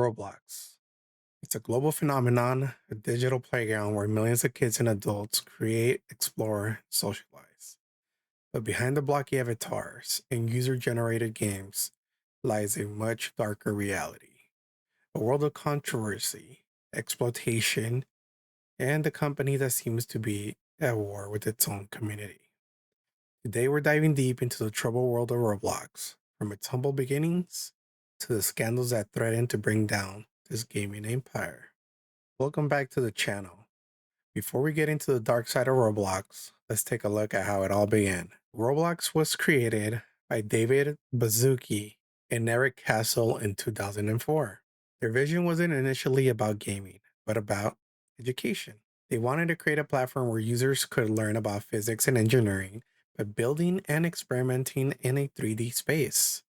Roblox. It's a global phenomenon, a digital playground where millions of kids and adults create, explore, socialize. But behind the blocky avatars and user generated games lies a much darker reality, a world of controversy, exploitation, and a company that seems to be at war with its own community. Today, we're diving deep into the troubled world of Roblox, from its humble beginnings to the scandals that threaten to bring down this gaming empire. Welcome back to the channel. Before we get into the dark side of Roblox, let's take a look at how it all began. Roblox was created by David Baszucki and Eric Castle in 2004. Their vision wasn't initially about gaming, but about education. They wanted to create a platform where users could learn about physics and engineering by building and experimenting in a 3D space.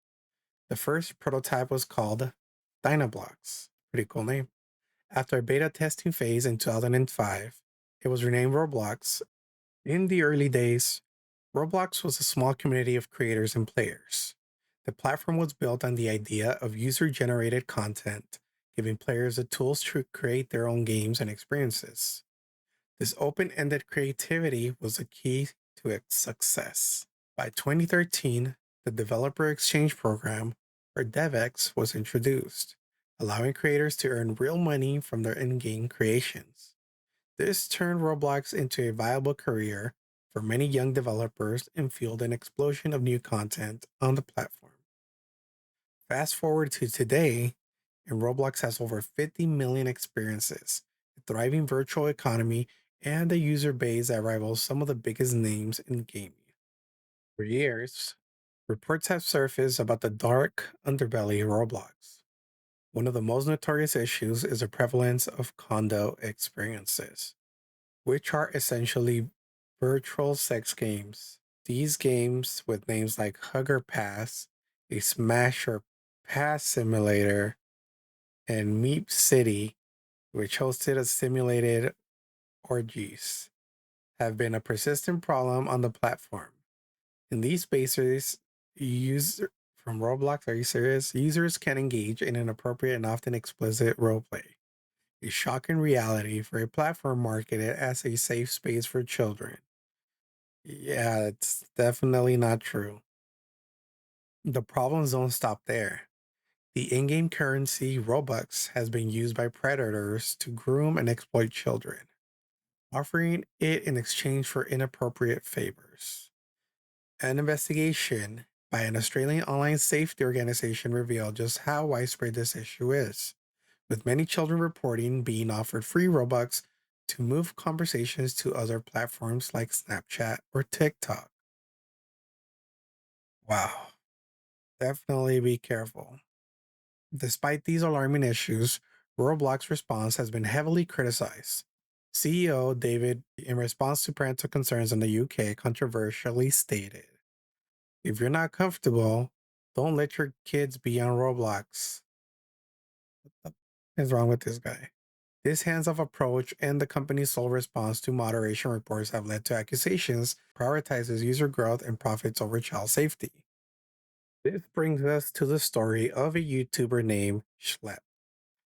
The first prototype was called Dynablocks. Pretty cool name. After a beta testing phase in 2005, it was renamed Roblox. In the early days, Roblox was a small community of creators and players. The platform was built on the idea of user generated content, giving players the tools to create their own games and experiences. This open ended creativity was the key to its success. By 2013, the Developer Exchange Program, or DevEx, was introduced, allowing creators to earn real money from their in game creations. This turned Roblox into a viable career for many young developers and fueled an explosion of new content on the platform. Fast forward to today, and Roblox has over 50 million experiences, a thriving virtual economy, and a user base that rivals some of the biggest names in gaming. For years, reports have surfaced about the dark underbelly of Roblox. One of the most notorious issues is the prevalence of condo experiences, which are essentially virtual sex games. These games, with names like Hugger Pass, a Smash or Pass Simulator, and Meep City, which hosted a simulated orgies, have been a persistent problem on the platform. In these spaces, user from Roblox, are you serious? Users can engage in inappropriate and often explicit roleplay, a shocking reality for a platform marketed as a safe space for children. Yeah, it's definitely not true. The problems don't stop there. The in game currency, Robux, has been used by predators to groom and exploit children, offering it in exchange for inappropriate favors. An investigation by an Australian online safety organization revealed just how widespread this issue is, with many children reporting being offered free Robux to move conversations to other platforms like Snapchat or TikTok. Wow, definitely be careful. Despite these alarming issues, Roblox's response has been heavily criticized. CEO David, in response to parental concerns in the UK, controversially stated, "If you're not comfortable, don't let your kids be on Roblox." What is wrong with this guy? This hands off approach and the company's sole response to moderation reports have led to accusations prioritizes user growth and profits over child safety. This brings us to the story of a YouTuber named Schlepp,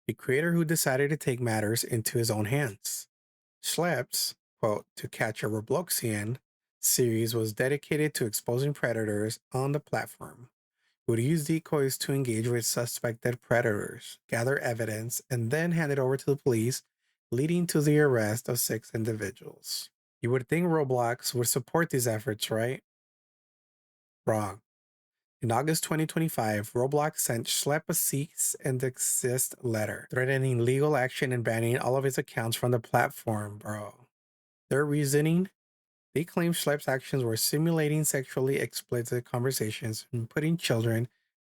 a creator who decided to take matters into his own hands. Schlepp's, quote, To Catch a Robloxian series was dedicated to exposing predators on the platform, who would use decoys to engage with suspected predators, gather evidence, and then hand it over to the police, leading to the arrest of 6 individuals. You would think Roblox would support these efforts, right? Wrong. In August 2025, Roblox sent Schlepp a cease and desist letter, threatening legal action and banning all of his accounts from the platform, bro. Their reasoning? They claim Schlepp's actions were simulating sexually explicit conversations and putting children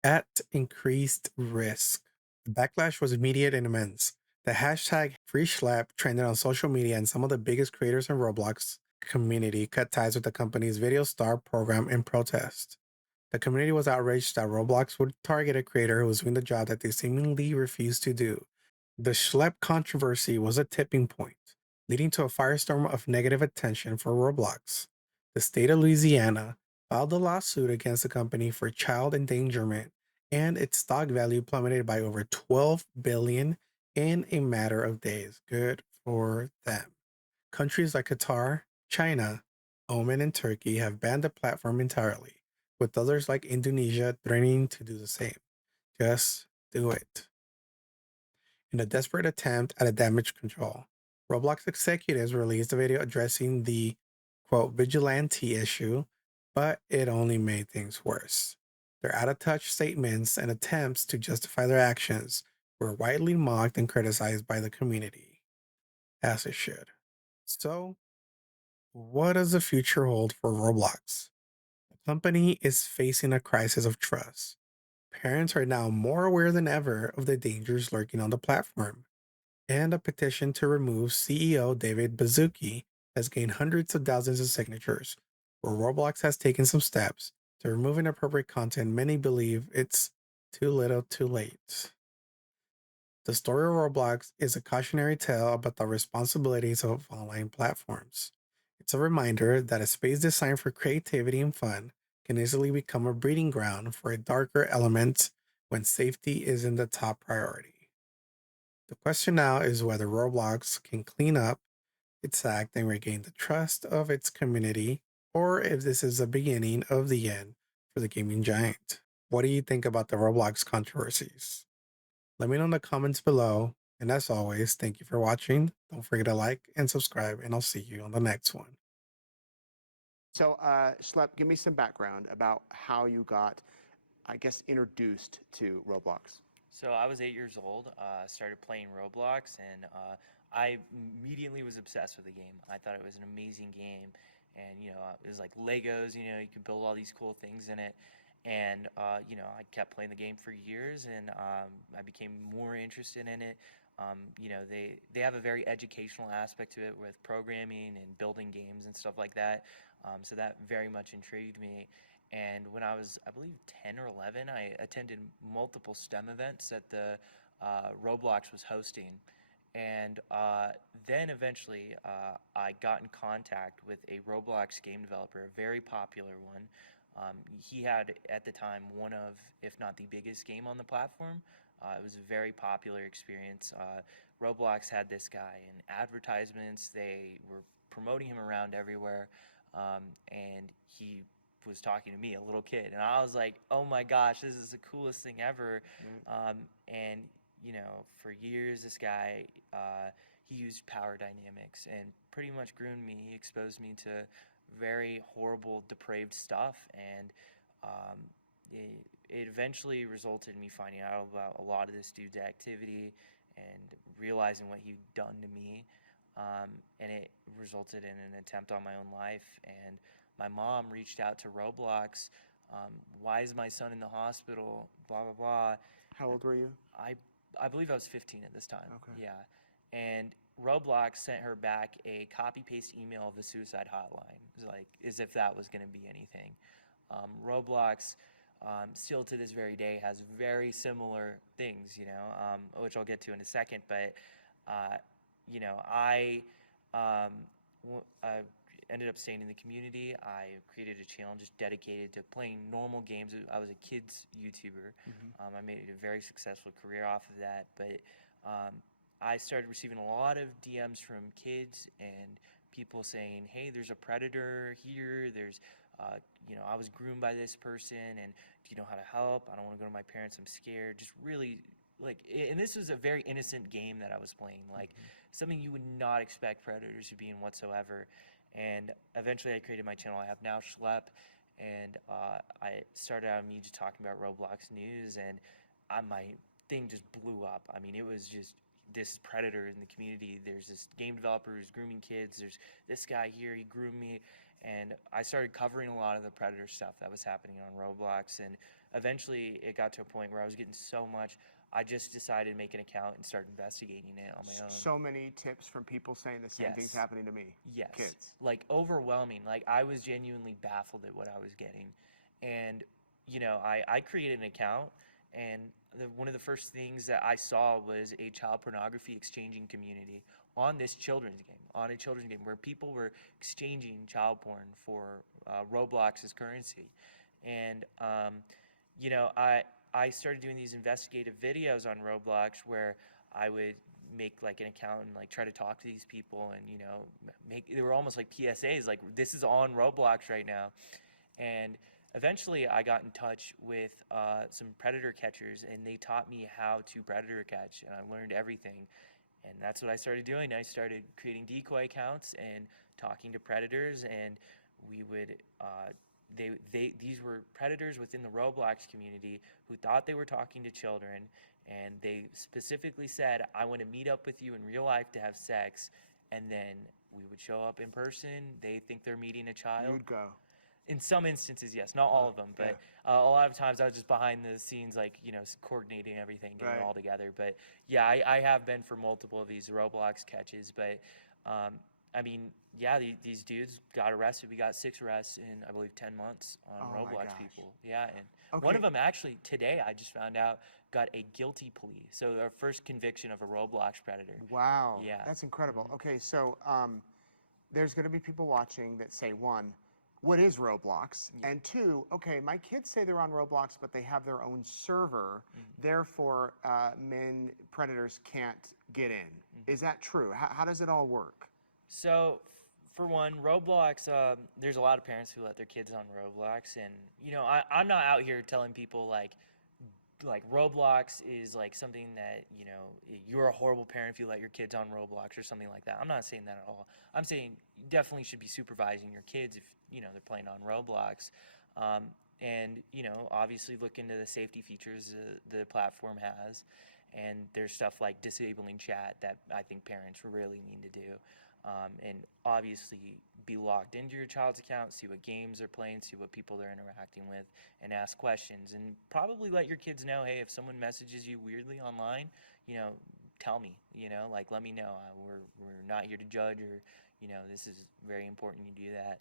at increased risk. The backlash was immediate and immense. The hashtag FreeSchlepp trended on social media, and some of the biggest creators in Roblox community cut ties with the company's Video Star program in protest. The community was outraged that Roblox would target a creator who was doing the job that they seemingly refused to do. The Schlepp controversy was a tipping point, leading to a firestorm of negative attention for Roblox. The state of Louisiana filed a lawsuit against the company for child endangerment and its stock value plummeted by over 12 billion in a matter of days. Good for them. Countries like Qatar, China, Oman, and Turkey have banned the platform entirely, with others like Indonesia threatening to do the same. Just do it. In a desperate attempt at a damage control, Roblox executives released a video addressing the quote vigilante issue, but it only made things worse. Their out of touch statements and attempts to justify their actions were widely mocked and criticized by the community, as it should. So, what does the future hold for Roblox? The company is facing a crisis of trust. Parents are now more aware than ever of the dangers lurking on the platform, and a petition to remove CEO David Baszucki has gained hundreds of thousands of signatures, where Roblox has taken some steps to remove inappropriate content. Many believe it's too little too late. The story of Roblox is a cautionary tale about the responsibilities of online platforms. It's a reminder that a space designed for creativity and fun can easily become a breeding ground for a darker element when safety isn't the top priority. The question now is whether Roblox can clean up its act and regain the trust of its community, or if this is the beginning of the end for the gaming giant. What do you think about the Roblox controversies? Let me know in the comments below. And as always, thank you for watching. Don't forget to like and subscribe, and I'll see you on the next one. So, Schlepp, give me some background about how you got, I guess, introduced to Roblox. So I was 8 years old, started playing Roblox, and I immediately was obsessed with the game. I thought it was an amazing game, and it was like Legos. You could build all these cool things in it, and I kept playing the game for years, and I became more interested in it. They have a very educational aspect to it with programming and building games and stuff like that. So that very much intrigued me. And when I was, I believe, 10 or 11, I attended multiple STEM events that the Roblox was hosting. And then eventually, I got in contact with a Roblox game developer, a very popular one. He had, at the time, one of, if not the biggest game on the platform. It was a very popular experience. Roblox had this guy in advertisements, they were promoting him around everywhere. And he was talking to me, a little kid, and I was like, "Oh my gosh, this is the coolest thing ever!" And for years, this guy he used power dynamics and pretty much groomed me. He exposed me to very horrible, depraved stuff, and um, it eventually resulted in me finding out about a lot of this dude's activity and realizing what he'd done to me. And it resulted in an attempt on my own life. And my mom reached out to Roblox. Why is my son in the hospital? Blah blah blah. How old were you? I I believe I was 15 at this time. Okay. Yeah, and Roblox sent her back a copy paste email of the suicide hotline. It was like as if that was going to be anything. Roblox still to this very day has very similar things, which I'll get to in a second. But uh, I I ended up staying in the community. I created a channel just dedicated to playing normal games. I was a kids YouTuber. I made a very successful career off of that. But um, I started receiving a lot of DMs from kids and people saying, "Hey, there's a predator here. Uh, I was groomed by this person, and do you know how to help? I don't want to go to my parents. I'm scared." Just really and this was a very innocent game that I was playing, like something you would not expect predators to be in whatsoever. And eventually, I created my channel I have now, Schlepp, and I started out me just talking about Roblox news, and my thing just blew up. I mean, it was just this predator in the community. There's this game developer who's grooming kids. There's this guy here, he groomed me. And I started covering a lot of the predator stuff that was happening on Roblox. And eventually, it got to a point where I was getting so much, I just decided to make an account and start investigating it on my own. So many tips from people saying the same thing's Yes. happening to me. Yes. Kids. Like overwhelming. Like I was genuinely baffled at what I was getting. And, I created an account, and one of the first things that I saw was a child pornography exchanging community on this children's game, on a children's game where people were exchanging child porn for Roblox's currency. And, I started doing these investigative videos on Roblox where I would make like an account and like try to talk to these people and make they were almost like PSAs, like this is on Roblox right now. And eventually I got in touch with some predator catchers, and they taught me how to predator catch, and I learned everything. And that's what I started doing. I started creating decoy accounts and talking to predators, and we would these were predators within the Roblox community who thought they were talking to children, and they specifically said, I want to meet up with you in real life to have sex. And then we would show up in person. They think they're meeting a child. You'd go. In some instances, yes, not all of them, but a lot of times I was just behind the scenes, like, coordinating everything, getting it all together. But yeah, I have been for multiple of these Roblox catches, but I mean, yeah, these dudes got arrested. We got 6 arrests in, I believe, 10 months on Oh my Roblox gosh. people. Yeah, and one of them actually, today, I just found out, got a guilty plea. So our first conviction of a Roblox predator. Wow. Yeah. That's incredible. Okay, so there's going to be people watching that say, one, what is Roblox? And two, okay, my kids say they're on Roblox, but they have their own server. Therefore, predators can't get in. Is that true? How does it all work? So, for one, Roblox, there's a lot of parents who let their kids on Roblox, and I'm not out here telling people like Roblox is like something that you're a horrible parent if you let your kids on Roblox or something like that. I'm not saying that at all. I'm saying you definitely should be supervising your kids if they're playing on Roblox, and obviously look into the safety features the platform has, and there's stuff like disabling chat that I think parents really need to do. And obviously be logged into your child's account, see what games they're playing, see what people they're interacting with, and ask questions. And probably let your kids know, hey, if someone messages you weirdly online, tell me, like let me know. We're not here to judge, or this is very important you do that.